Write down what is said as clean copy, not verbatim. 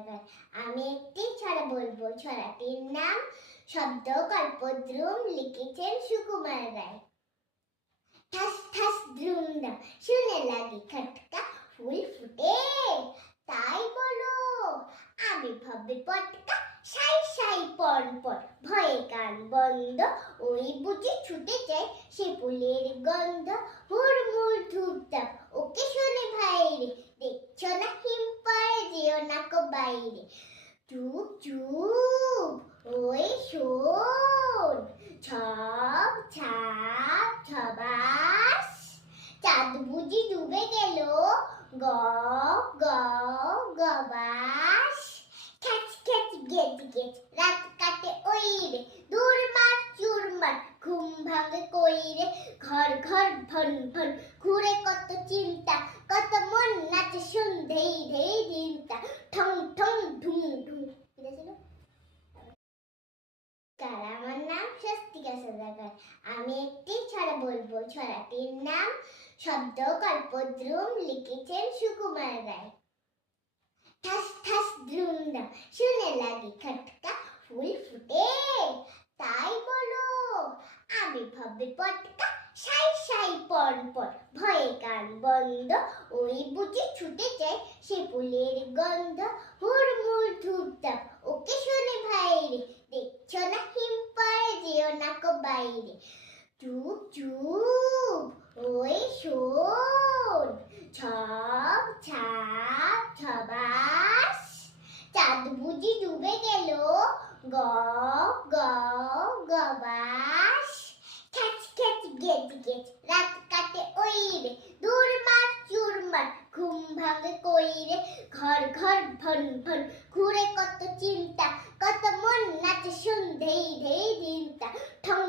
সদাগর। আমি একটি ছড়া বলবো। ছড়াটির নাম শব্দ কল্পদ্রুম, লিখেছেন সুকুমার রায়। ঠাস ঠাস দ্রুম দাম, শুনে লাগে খটকা, ফুল ফুটে তাই বলো আবির্ভাবে পটকা, সাই সাই পন পন, ভয়ে কান বন্ধ, ওই বুঝি ছুটে যায় সে ফুলের গন্ধ। হুড়মুড় ধূপধাপ, ওকে শোনে ভাইরে, দেখছো না হিম পায়ে, যেও না কো বাইরে। চুপ চুপ, ওই শোন, ছপ ছাপ ছবাস, চাঁদ বুঝি ডুবে গেল, গ গ গবাস। খ্যাচ খ্যাচ গেজ গেজ, রাত কাটে ওই রে, দুর্মার চুরমার, ঘুম ভাঙে কই রে। ঘর ঘর ভন ভন, ঘুরে কত চিন্তা, কত মন নাচে সন্ধেই ধেই দিনটা। ঠং ঠং ঢুং ঢুং। আমার নাম স্বস্তিকা সদাগর। আমি একটি ছড়া বলবো। ছড়াটির নাম শব্দ কল্পদ্রুম, লিখেছেন সুকুমার রায়। ঠাস ঠাস দ্রুম দাম, শুনে লাগে খটকা, ফুল ফুটে তাই বলো আবির্ভাবে পটকা, সাই সাই পন পন, ভয়ে কান বন্ধ, ওই বুঝি ছুটে যায় সে ফুলের গন্ধ। হুড়মুড় ধূপধাপ, ওকে শোনে ভাইরে, দেখছো না হিম পায়ে, যেও না কো বাইরে। চুপ চুপ, ওই শোন, ছপ ছাপ ছবাস, চাঁদ বুঝি ডুবে গেল, গ গ গবাস। খ্যাচ খ্যাচ গেজ গেজ, রাত কাটে ওই রে, দুর্মার চুরমার, ঘুম ভাঙে কই রে। ঘর ঘর ভন ভন, ঘুরে কত চিন্তা, কত মন নাচে সন্ধেই ধেই দিনটা। ঠং